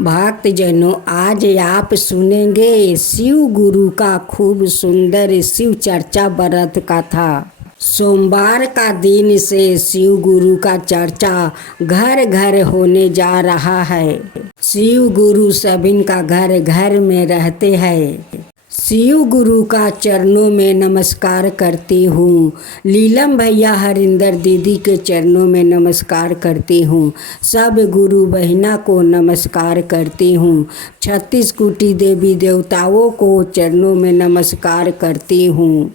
भक्तजनों, आज आप सुनेंगे शिव गुरु का खूब सुंदर शिव चर्चा व्रत कथा। सोमवार का दिन से शिव गुरु का चर्चा घर घर होने जा रहा है। शिव गुरु सभी का घर घर में रहते हैं। शिव गुरु का चरणों में नमस्कार करती हूँ। लीलम भैया हरिंदर दीदी के चरणों में नमस्कार करती हूँ। सब गुरु बहिना को नमस्कार करती हूँ। 36 कोटि देवी देवताओं को चरणों में नमस्कार करती हूँ।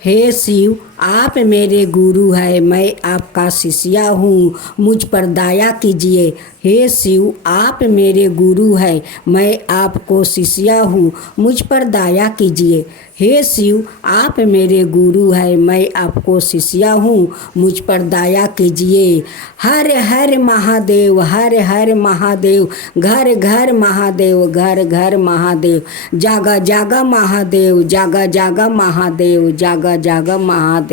हे शिव, आप मेरे गुरु हैं, मैं आपका शिष्या हूँ, मुझ पर दया कीजिए। हे शिव, आप मेरे गुरु हैं, मैं आपको शिष्या हूँ, मुझ पर दया कीजिए। हे शिव, आप मेरे गुरु हैं, मैं आपको शिष्या हूँ, मुझ पर दया कीजिए। हर हर महादेव, हर हर महादेव, घर घर महादेव, घर घर महादेव, जागा जागा महादेव, जागा जागा महादेव, जागा जागा महादेव।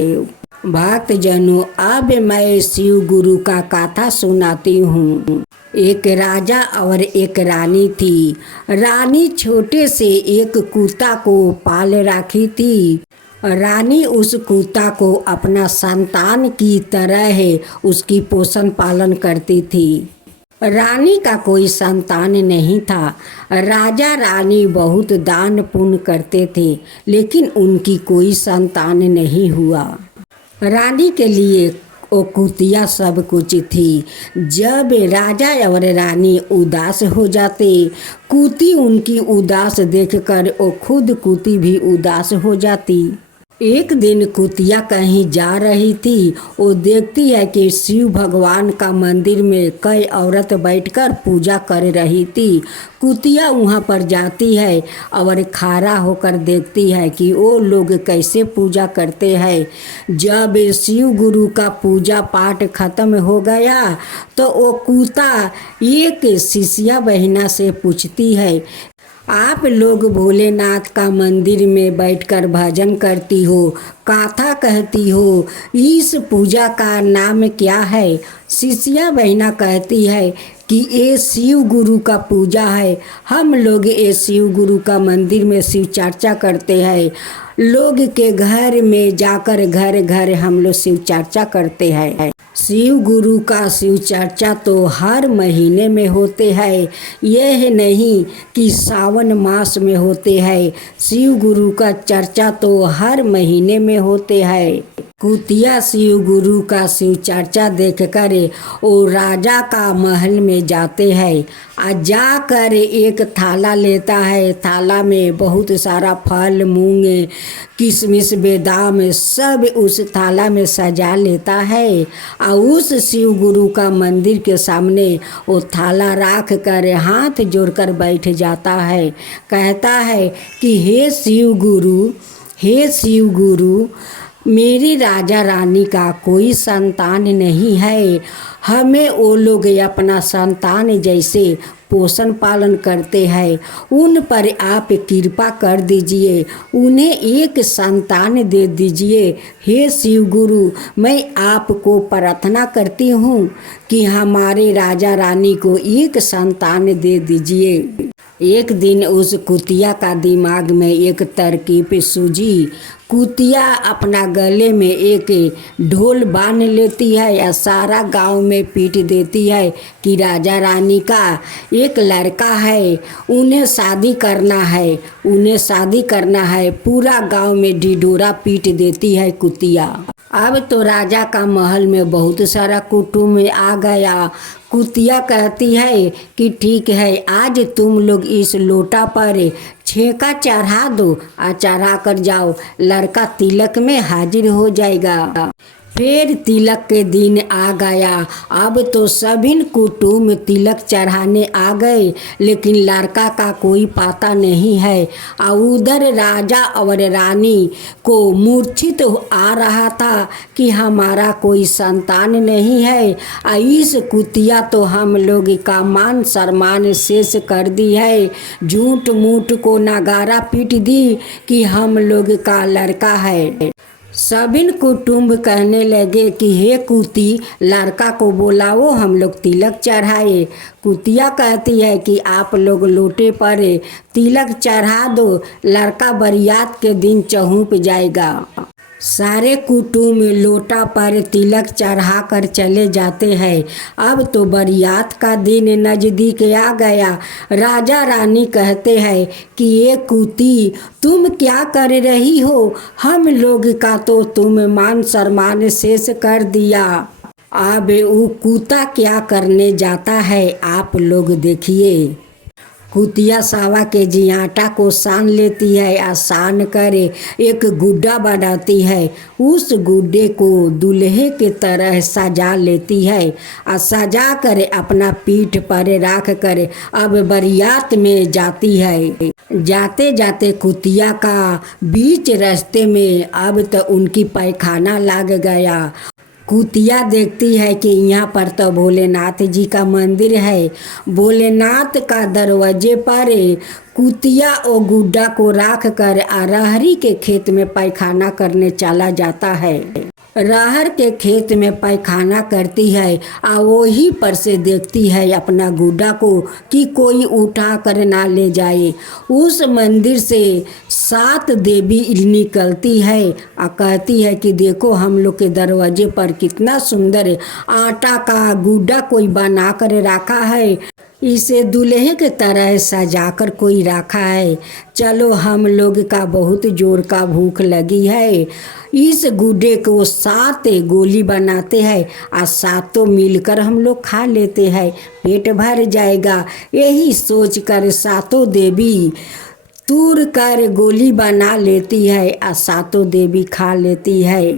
भक्तजनों, अब मैं शिव गुरु का कथा सुनाती हूँ। एक राजा और एक रानी थी। रानी छोटे से एक कुत्ता को पाल रखी थी। रानी उस कुत्ता को अपना संतान की तरह उसकी पोषण पालन करती थी। रानी का कोई संतान नहीं था। राजा रानी बहुत दान पुण्य करते थे, लेकिन उनकी कोई संतान नहीं हुआ। रानी के लिए वो कुतिया सब कुछ थी। जब राजा और रानी उदास हो जाते, कुती उनकी उदास देखकर वो खुद कुती भी उदास हो जाती। एक दिन कुतिया कहीं जा रही थी। वो देखती है कि शिव भगवान का मंदिर में कई औरत बैठकर पूजा कर रही थी। कुतिया वहाँ पर जाती है और खड़ा होकर देखती है कि वो लोग कैसे पूजा करते हैं। जब शिव गुरु का पूजा पाठ खत्म हो गया तो वो कुत्ता एक शिष्या बहिना से पूछती है, आप लोग भोलेनाथ का मंदिर में बैठकर भजन करती हो, कथा कहती हो, इस पूजा का नाम क्या है? शिष्या बहिना कहती है कि ये शिव गुरु का पूजा है। हम लोग ये शिव गुरु का मंदिर में शिव चर्चा करते हैं। लोग के घर में जाकर घर घर हम लोग शिव चर्चा करते हैं। शिव गुरु का शिव चर्चा तो हर महीने में होते हैं, यह नहीं कि सावन मास में होते हैं। शिव गुरु का चर्चा तो हर महीने में होते हैं। कुतिया शिव गुरु का शिव चर्चा देखकर वो राजा का महल में जाते हैं। जाकर एक थाला लेता है। थाला में बहुत सारा फल, मूंग, किशमिश, बादाम सब उस थाला में सजा लेता है और उस शिव गुरु का मंदिर के सामने वो थाला रख कर हाथ जोड़कर बैठ जाता है। कहता है कि हे शिव गुरु, हे शिव गुरु, मेरी राजा रानी का कोई संतान नहीं है। हमें वो लोग अपना संतान जैसे पोषण पालन करते हैं, उन पर आप कृपा कर दीजिए, उन्हें एक संतान दे दीजिए। हे शिव गुरु, मैं आपको प्रार्थना करती हूँ कि हमारे राजा रानी को एक संतान दे दीजिए। एक दिन उस कुतिया का दिमाग में एक तरकीब सूझी। कुतिया अपना गले में एक ढोल बांध लेती है या सारा गांव में पीट देती है कि राजा रानी का एक लड़का है, उन्हें शादी करना है, उन्हें शादी करना है। पूरा गांव में ढिढोरा पीट देती है कुतिया। अब तो राजा का महल में बहुत सारा कुटुंब आ गया। कुतिया कहती है कि ठीक है, आज तुम लोग इस लोटा पर छेका चढ़ा दो और चढ़ा कर जाओ, लड़का तिलक में हाजिर हो जाएगा। फिर तिलक के दिन आ गया। अब तो सभी कुटुंब तिलक चढ़ाने आ गए, लेकिन लड़का का कोई पता नहीं है। और उधर राजा और रानी को मूर्छित आ रहा था कि हमारा कोई संतान नहीं है। इस कुतिया तो हम लोग का मान सम्मान शेष कर दी है। झूठ मूठ को नगारा पीट दी कि हम लोग का लड़का है। सबिन कुटुंब कहने लगे कि हे कुती, लड़का को बुलाओ, हम लोग तिलक चढ़ाए। कुतिया कहती है कि आप लोग लोटे पर तिलक चढ़ा दो, लड़का बरियात के दिन चहुप जाएगा। सारे कुटुंब लोटा पर तिलक चढ़ा कर चले जाते हैं। अब तो बरियात का दिन नज़दीक आ गया। राजा रानी कहते हैं कि ये कुती, तुम क्या कर रही हो? हम लोग का तो तुम मान सम्मान शेष कर दिया। अब वो कुत्ता क्या करने जाता है, आप लोग देखिए। कुतिया सावा के जियाटा को सान लेती है, आसान करे एक गुड्डा बनाती है। उस गुड्डे को दूल्हे के तरह सजा लेती है और सजा कर अपना पीठ पर रख कर अब बरियात में जाती है। जाते जाते कुतिया का बीच रास्ते में अब तो उनकी पैखाना लग गया। कुतिया देखती है कि यहाँ पर तो भोलेनाथ जी का मंदिर है। भोलेनाथ का दरवाजे पर कुतिया और गुड्डा को रख कर अरहरी के खेत में पैखाना करने चला जाता है। अरहर के खेत में पैखाना करती है और वही पर से देखती है अपना गुड्डा को कि कोई उठा कर ना ले जाए। उस मंदिर से 7 देवी निकलती है और कहती है कि देखो हम लोग के दरवाजे पर कितना सुंदर आटा का गुड्डा कोई बना कर रखा है, इसे दूल्हे के तरह सजाकर कोई रखा है। चलो हम लोग का बहुत जोर का भूख लगी है, इस गुड्डे को 7 गोली बनाते हैं और 7 मिलकर हम लोग खा लेते हैं, पेट भर जाएगा। यही सोच कर 7 देवी तूर कर गोली बना लेती है और 7 देवी खा लेती है।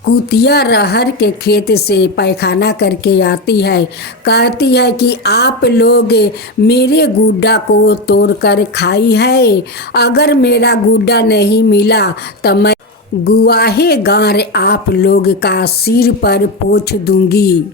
कुतिया अरहर के खेत से पैखाना करके आती है, कहती है कि आप लोग मेरे गुड्डा को तोड़ कर खाई है। अगर मेरा गुड्डा नहीं मिला तो मैं गुआहे गार आप लोग का सिर पर पोंछ दूंगी।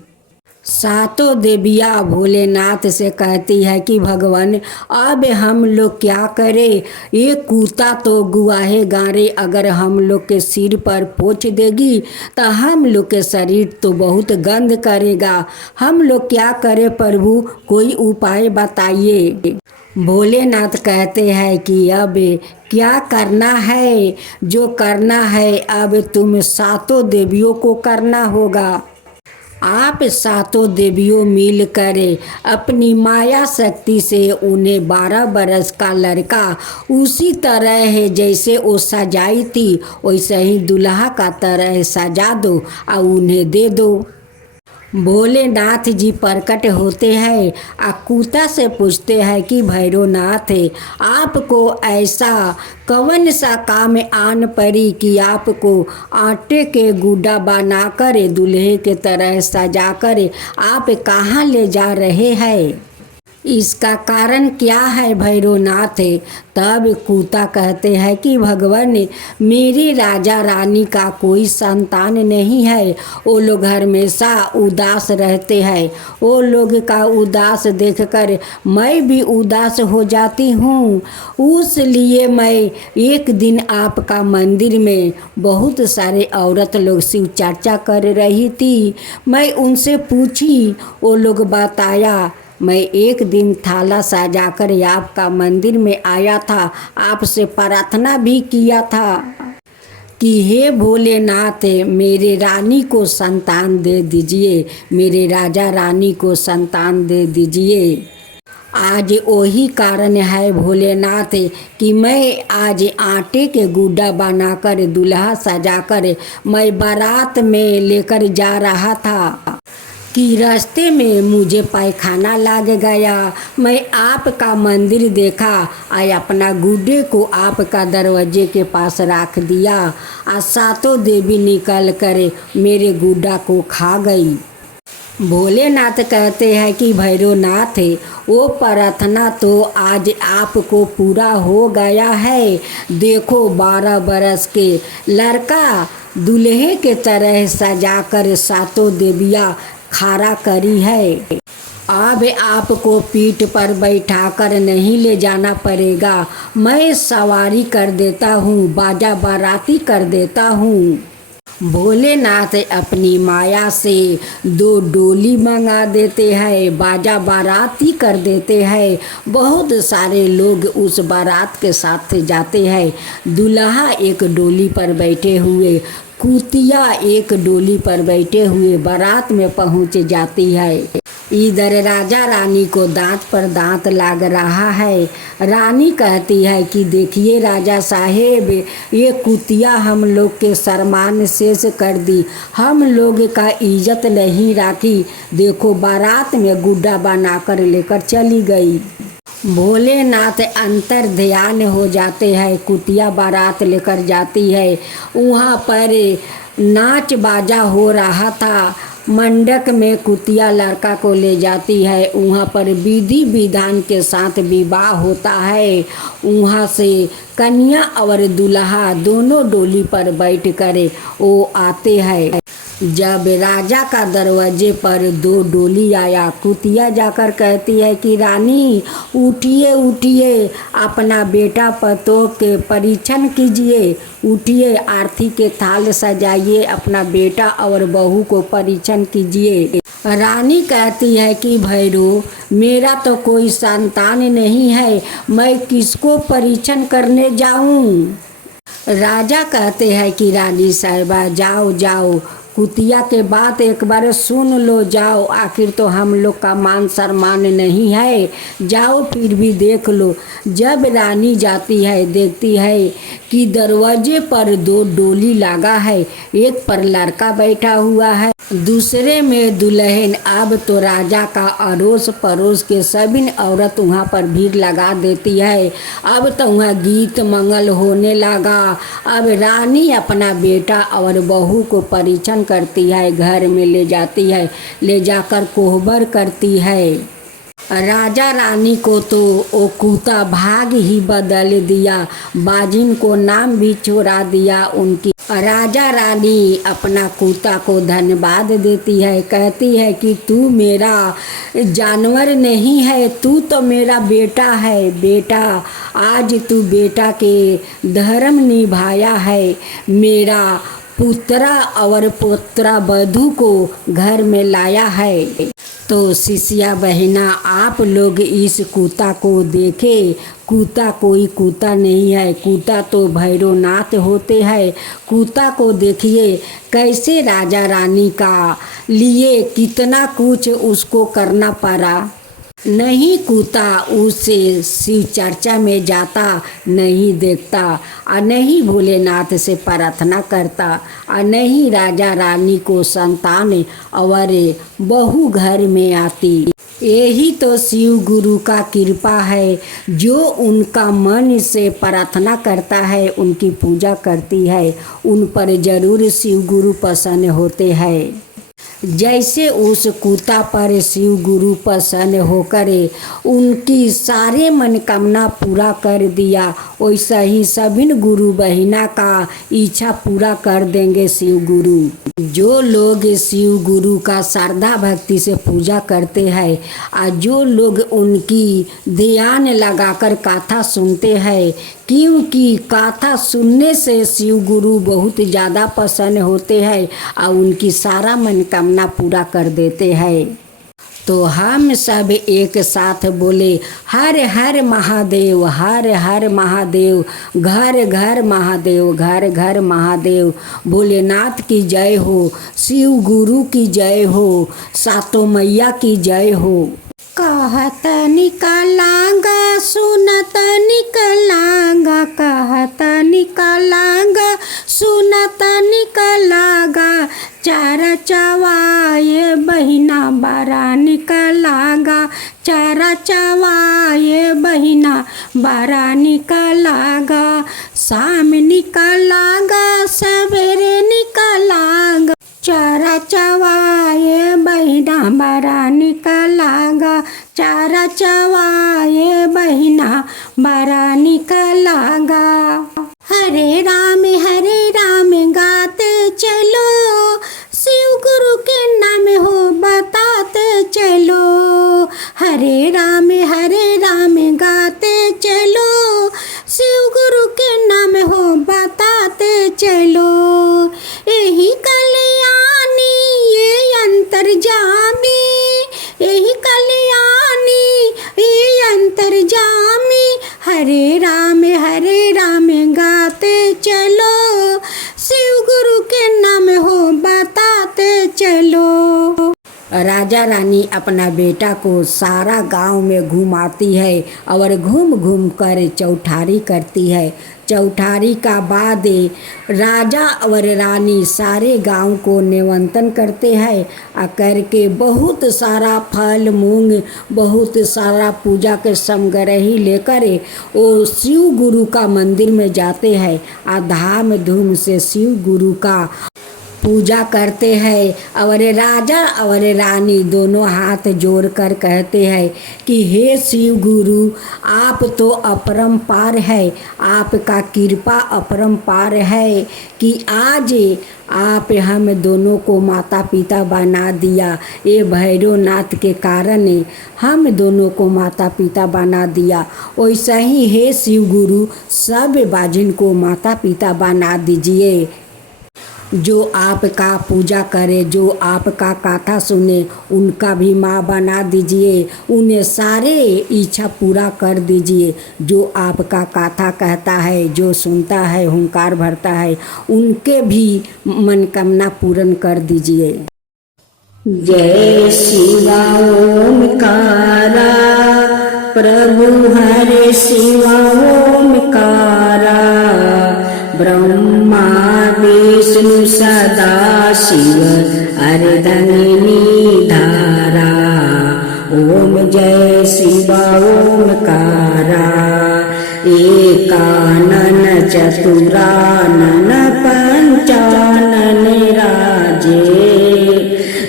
7 देवियाँ भोलेनाथ से कहती है कि भगवान अब हम लोग क्या करें, ये कुत्ता तो गुआहे गारे अगर हम लोग के सिर पर पोंछ देगी तो हम लोग के शरीर तो बहुत गंध करेगा। हम लोग क्या करें प्रभु, कोई उपाय बताइए। भोलेनाथ कहते हैं कि अब क्या करना है, जो करना है अब तुम 7 देवियों को करना होगा। आप 7 देवियों मिल कर अपनी माया शक्ति से उन्हें 12 बरस का लड़का उसी तरह है जैसे वो सजाई थी वैसे ही दुल्हा का तरह सजा दो और उन्हें दे दो। भोलेनाथ जी प्रकट होते हैं और कुत्ता से पूछते हैं कि भैरवनाथ आपको ऐसा कौन सा काम आन पड़ी कि आपको आटे के गुड्डा बना कर दूल्हे के तरह सजा कर आप कहाँ ले जा रहे हैं, इसका कारण क्या है भैरवनाथ। तब कुत्ता कहते हैं कि भगवान मेरे राजा रानी का कोई संतान नहीं है, वो लोग हमेशा उदास रहते हैं। वो लोग का उदास देखकर मैं भी उदास हो जाती हूँ, उसलिए मैं एक दिन आपका मंदिर में बहुत सारे औरत लोग शिव चर्चा कर रही थी, मैं उनसे पूछी, वो लोग बताया मैं एक दिन थाला सजाकर आपका मंदिर में आया था, आपसे प्रार्थना भी किया था कि हे भोलेनाथ मेरे रानी को संतान दे दीजिए, मेरे राजा रानी को संतान दे दीजिए। आज वही कारण है भोलेनाथ कि मैं आज आटे के गुड्डा बनाकर दूल्हा सजाकर मैं बारात में लेकर जा रहा था कि रास्ते में मुझे पैखाना लग गया। मैं आपका मंदिर देखा और अपना गुड्डे को आपका दरवाजे के पास रख दिया और 7 देवी निकल कर मेरे गुड्डा को खा गई। भोलेनाथ कहते हैं कि भैरवनाथ वो प्रार्थना तो आज आपको पूरा हो गया है। देखो 12 बरस के लड़का दूल्हे के तरह सजाकर 7 देवियाँ खारा करी है। अब आपको पीठ पर बैठाकर नहीं ले जाना पड़ेगा, मैं सवारी कर देता हूँ, बाजा बाराती कर देता हूँ। भोलेनाथ अपनी माया से 2 डोली मंगा देते हैं, बाजा बाराती कर देते हैं। बहुत सारे लोग उस बारात के साथ जाते हैं। दूल्हा एक डोली पर बैठे हुए, कुतिया एक डोली पर बैठे हुए बारात में पहुंच जाती है। इधर राजा रानी को दांत पर दांत लग रहा है। रानी कहती है कि देखिए राजा साहेब, ये कुतिया हम लोग के सम्मान शेष कर दी, हम लोग का इज्जत नहीं राखी। देखो बारात में गुड्डा बनाकर लेकर चली गई। भोलेनाथ अंतर ध्यान हो जाते हैं। कुतिया बारात लेकर जाती है। वहाँ पर नाच बाजा हो रहा था। मंडक में कुतिया लड़का को ले जाती है। वहाँ पर विधि विधान के साथ विवाह होता है। वहाँ से कन्या और दूल्हा दोनों डोली पर बैठ कर वो आते हैं। जब राजा का दरवाजे पर 2 डोली आया, कुतिया जाकर कहती है कि रानी उठिए उठिए, अपना बेटा पतोह के परीक्षण कीजिए, उठिए आरती के थाल सजाइए, अपना बेटा और बहू को परीक्षण कीजिए। रानी कहती है कि भैरो, मेरा तो कोई संतान नहीं है, मैं किसको परीक्षण करने जाऊं? राजा कहते हैं कि रानी साहिबा जाओ जाओ, कुतिया के बात एक बार सुन लो, जाओ, आखिर तो हम लोग का मान सम्मान नहीं है, जाओ फिर भी देख लो। जब रानी जाती है देखती है कि दरवाजे पर 2 डोली लगा है, एक पर लड़का बैठा हुआ है, दूसरे में दुल्हन। अब तो राजा का अड़ोस पड़ोस के सभी औरत वहाँ पर भीड़ लगा देती है। अब तो वहाँ गीत मंगल होने लगा। अब रानी अपना बेटा और बहू को परीक्षण करती है, घर में ले जाती है, ले जाकर कोहबर करती है। राजा रानी को तो वो कूता भाग ही बदल दिया, बाजिन को नाम भी छोड़ा दिया उनकी। राजा रानी अपना कूता को धन्यवाद देती है, कहती है कि तू मेरा जानवर नहीं है, तू तो मेरा बेटा है। बेटा, आज तू बेटा के धर्म निभाया है, मेरा पुत्रा और पुत्रा वधू को घर में लाया है। तो शिष्या बहना, आप लोग इस कूता को देखे, कूता कोई कूता नहीं है, कूता तो भैरवनाथ होते हैं। कूता को देखिए कैसे राजा रानी का लिए कितना कुछ उसको करना पड़ा। नहीं कूता उसे शिव चर्चा में जाता, नहीं देखता, और नहीं भोलेनाथ से प्रार्थना करता, और नहीं राजा रानी को संतान और बहू घर में आती। यही तो शिव गुरु का कृपा है, जो उनका मन से प्रार्थना करता है, उनकी पूजा करती है, उन पर जरूर शिव गुरु प्रसन्न होते हैं। जैसे उस कूता पर शिव गुरु प्रसन्न होकर उनकी सारे मनोकामना पूरा कर दिया, वैसा ही सभी गुरु बहिना का इच्छा पूरा कर देंगे शिव गुरु। जो लोग शिव गुरु का श्रद्धा भक्ति से पूजा करते हैं और जो लोग उनकी ध्यान लगाकर कथा सुनते हैं, क्योंकि कथा सुनने से शिव गुरु बहुत ज़्यादा प्रसन्न होते हैं और उनकी सारा मनोकामना पूरा कर देते हैं। तो हम सब एक साथ बोले हर हर महादेव, हर हर महादेव, घर घर महादेव, घर घर महादेव। भोलेनाथ की जय हो, शिव गुरु की जय हो, सातों मैया की जय हो। कहत निकलांगा सुनत निकलांगा, कहत निकलांगा सुनत निकलांगा, चार चवाए बहिना बारा निकलांगा, चार चवाए बहिना बारा निकलांगा, शाम निकलांगा सवेरे निकलांगा, चार चवाए बहिना बारा निकलांगा, चार चवाए बहिना बारा निकलांगा। हरे राम गाते चलो, शिव गुरु के नाम हो बताते चलो। हरे राम गाते चलो, शिव गुरु के नाम हो बताते चलो। यही अंतर्जामी, यही कल्याणी ये अंतर्जामी। हरे राम गाते चलो, शिव गुरु के नाम हो बताते चलो। राजा रानी अपना बेटा को सारा गांव में घुमाती है और घूम घूम कर चौठारी करती है। चौठारी का बाद राजा और रानी सारे गांव को निमंत्रण करते हैं और करके बहुत सारा फल मूंग, बहुत सारा पूजा के समग्रही लेकर वो शिव गुरु का मंदिर में जाते हैं और धाम धूम से शिव गुरु का पूजा करते हैं। और राजा और रानी दोनों हाथ जोड़कर कहते हैं कि हे शिव गुरु, आप तो अपरंपार है, आपका कृपा अपरंपार है कि आज आप हम दोनों को माता पिता बना दिया। ये भैरवनाथ के कारण हम दोनों को माता पिता बना दिया। वैसा ही हे शिव गुरु, सब बाजिन को माता पिता बना दीजिए। जो आपका पूजा करे, जो आपका कथा सुने, उनका भी माँ बना दीजिए। उन्हें सारे इच्छा पूरा कर दीजिए। जो आपका कथा कहता है, जो सुनता है, हुंकार भरता है, उनके भी मनोकामना पूर्ण कर दीजिए। जय शिवा ओमकारा, प्रभु हरे शिवा ओमकारा। ब्रह्मा विष्णु सदा शिव अर्धंगिनी धारा। ओम जय शिवा ओमकारा। एकानन चतुरानन पंचानन राजे,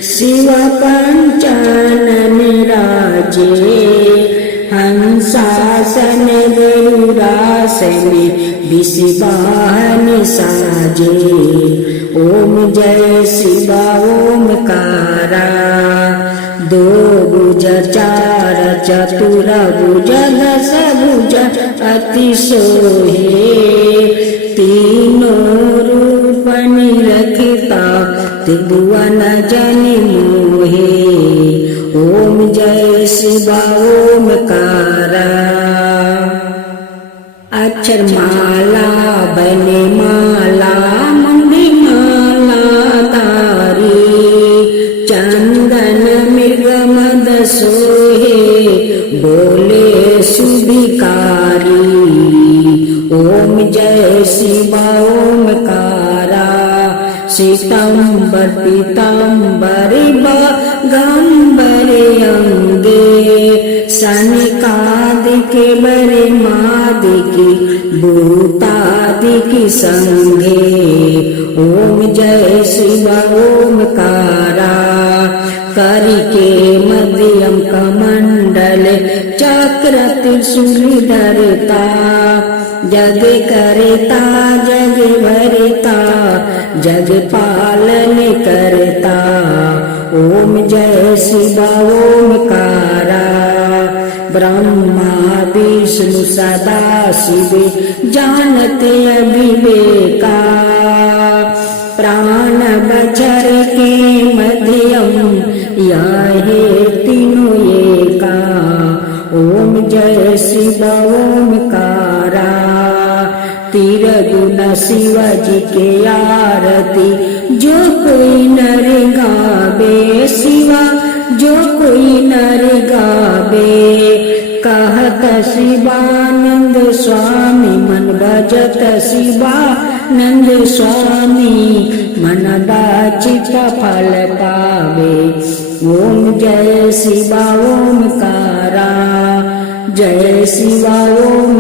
शिव पंचानन राजे। हंसासन गरुड़ासन विषवाहन साजे। ओम जय शिवा ओमकारा। दो भुज चार चतुर भुज दस भुज अति सोहे। तीनों रूप निरखता त्रिभुवन जन मोहे। ओम जय शिवा ओमकारा। अक्षर माला बने माला मुंडी माला तारी। चंदन मृग मद सोहे बोले सुभिकारी। ओम जय शिवा ओमकारा। श्वेतांबर पीतांबर गंबर अंगे। सनिकादिक बरे मादिकी भूतादिक संगे। ओम जय शिवा ओमकारा। करिके मध्यम कमंडल चक्र त्रिशूल धरता। जग करता जग भरता, जग पालन करता। ओम जय शिवा ओमकारा। ब्रह्मा विष्णु सदा शिव जानते अविवेका। प्राण बचर के मध्यम याहे तीनों एका। ओम जय शिवा ओमकारा। तिरगुण शिवजी के आरती जो कोई नर गावे। शिवा जो कोई नर गावे। कहत शिवानंद स्वामी मन भजत शिवानंद स्वामी। मन वांछित फल पावे। ओम जय शिवा ओमकारा। जय शिवा ओम